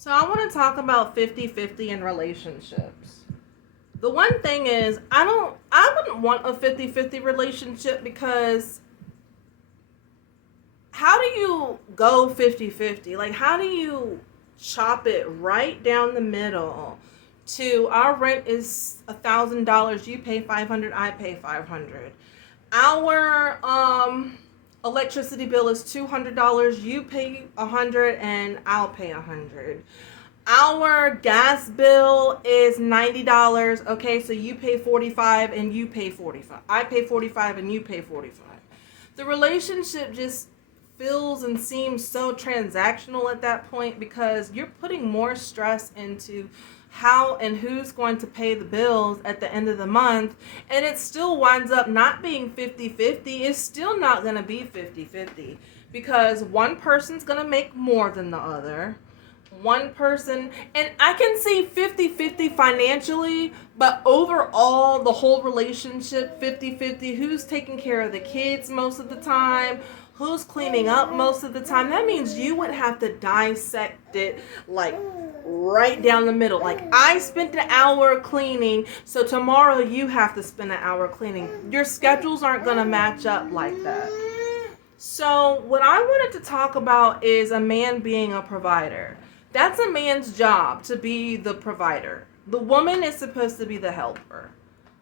So I want to talk about 50-50 in relationships. The one thing is I wouldn't want a 50-50 relationship because how do you go 50-50? Like how do you chop it right down the middle to our rent is $1,000, you pay 500, I pay 500. Our electricity bill is $200, you pay 100 and I'll pay 100. Our gas bill is $90. Okay, so you pay 45 and you pay 45. I pay 45 and you pay 45. The relationship just feels and seems so transactional at that point because you're putting more stress into how and who's going to pay the bills at the end of the month, and it still winds up not being 50-50. It's still not going to be 50-50 because one person's going to make more than the other. One person, and I can see 50-50 financially, but overall the whole relationship 50-50, who's taking care of the kids most of the time, who's cleaning up most of the time. That means you would have to dissect it like right down the middle. Like I spent an hour cleaning, so tomorrow you have to spend an hour cleaning. Your schedules aren't going to match up like that. So what I wanted to talk about is a man being a provider. That's a man's job, to be the provider. The woman is supposed to be the helper.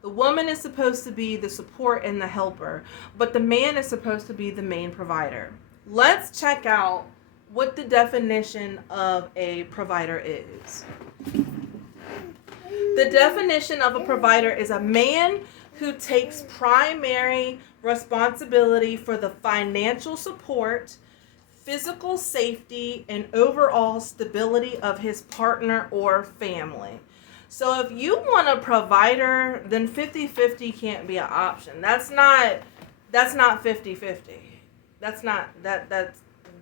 The woman is supposed to be the support and the helper, but the man is supposed to be the main provider. Let's check out what the definition of a provider is. The definition of a provider is a man who takes primary responsibility for the financial support, physical safety, and overall stability of his partner or family. So if you want a provider, then 50-50 can't be an option. That's not 50-50. That's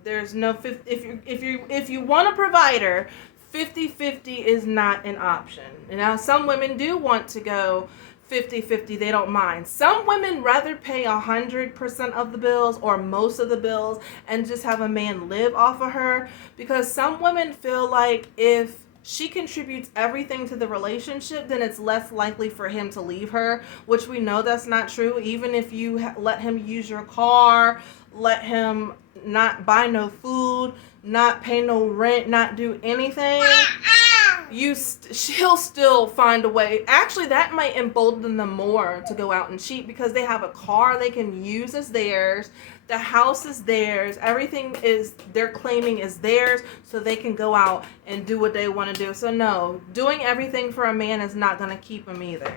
there's no 50, if you want a provider, 50-50 is not an option. And now some women do want to go 50-50, they don't mind. Some women rather pay 100% of the bills or most of the bills and just have a man live off of her, because some women feel like if she contributes everything to the relationship, then it's less likely for him to leave her, which we know that's not true. Even if you let him use your car, let him not buy no food, not pay no rent, not do anything, she'll still find a way. Actually, that might embolden them more to go out and cheat because they have a car they can use as theirs. The house is theirs. Everything is they're claiming is theirs, so they can go out and do what they want to do. So no, doing everything for a man is not going to keep him either.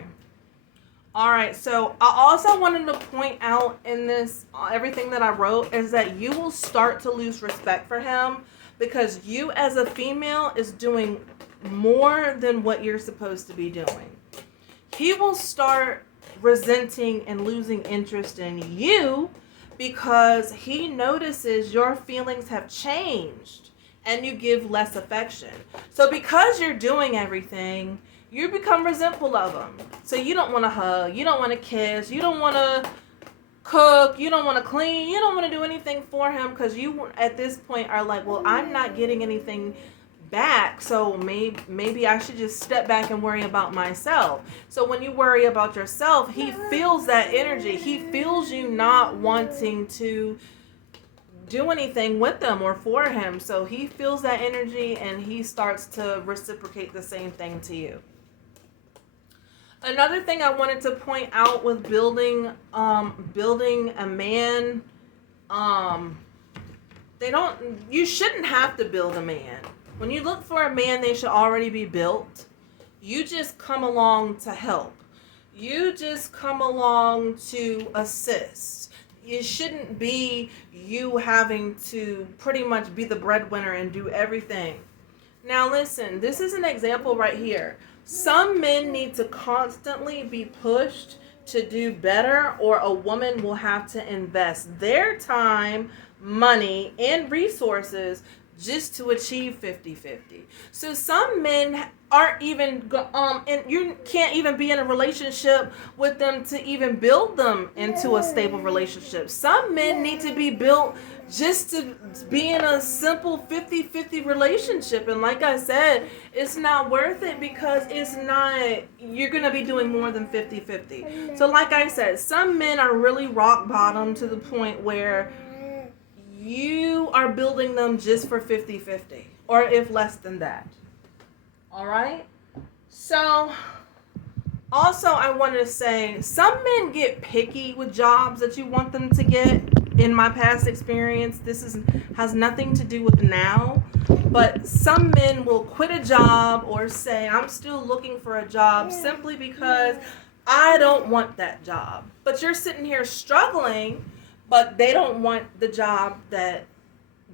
All right, so I also wanted to point out in this, everything that I wrote, is that you will start to lose respect for him because you as a female is doing more than what you're supposed to be doing. He will start resenting and losing interest in you because he notices your feelings have changed and you give less affection. So because you're doing everything, you become resentful of him. So you don't want to hug, you don't want to kiss, you don't want to cook, you don't want to clean, you don't want to do anything for him because you at this point are like, well, I'm not getting anything back, so maybe I should just step back and worry about myself. So when you worry about yourself, he feels that energy. He feels you not wanting to do anything with them or for him. So he feels that energy and he starts to reciprocate the same thing to you. Another thing I wanted to point out with building a man, you shouldn't have to build a man. When you look for a man, they should already be built. You just come along to help. You just come along to assist. It shouldn't be you having to pretty much be the breadwinner and do everything. Now listen, this is an example right here. Some men need to constantly be pushed to do better, or a woman will have to invest their time, money, and resources just to achieve 50-50. So some men aren't even, and you can't even be in a relationship with them to even build them into a stable relationship. Some men need to be built just to be in a simple 50-50 relationship. And like I said, it's not worth it because it's not, you're going to be doing more than 50-50. So like I said, some men are really rock bottom to the point where you are building them just for 50-50, or if less than that. All right? So also I wanted to say, some men get picky with jobs that you want them to get. In my past experience, has nothing to do with now, but some men will quit a job or say, I'm still looking for a job simply because I don't want that job. But you're sitting here struggling, but they don't want the job that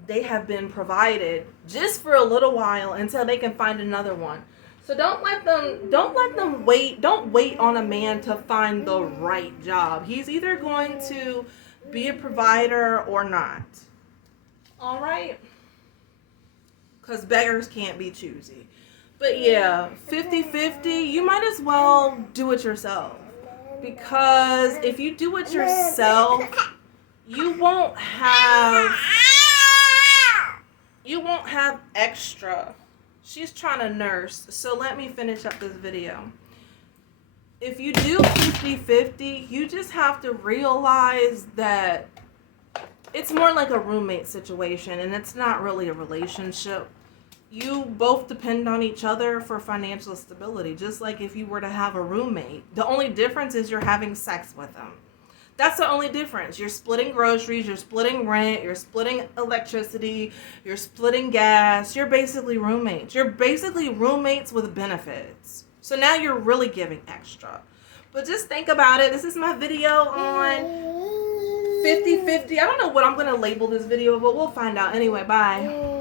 they have been provided just for a little while until they can find another one. So don't let them wait. Don't wait on a man to find the right job. He's either going to be a provider or not. All right? Because beggars can't be choosy. But yeah, 50-50, you might as well do it yourself. Because if you do it yourself, you won't have extra. She's trying to nurse, so let me finish up this video. If you do 50-50, you just have to realize that it's more like a roommate situation, and it's not really a relationship. You both depend on each other for financial stability, just like if you were to have a roommate. The only difference is you're having sex with them. That's the only difference. You're splitting groceries, you're splitting rent, you're splitting electricity, you're splitting gas. You're basically roommates. You're basically roommates with benefits. So now you're really giving extra. But just think about it. This is my video on 50-50. I don't know what I'm going to label this video, but we'll find out. Anyway, bye.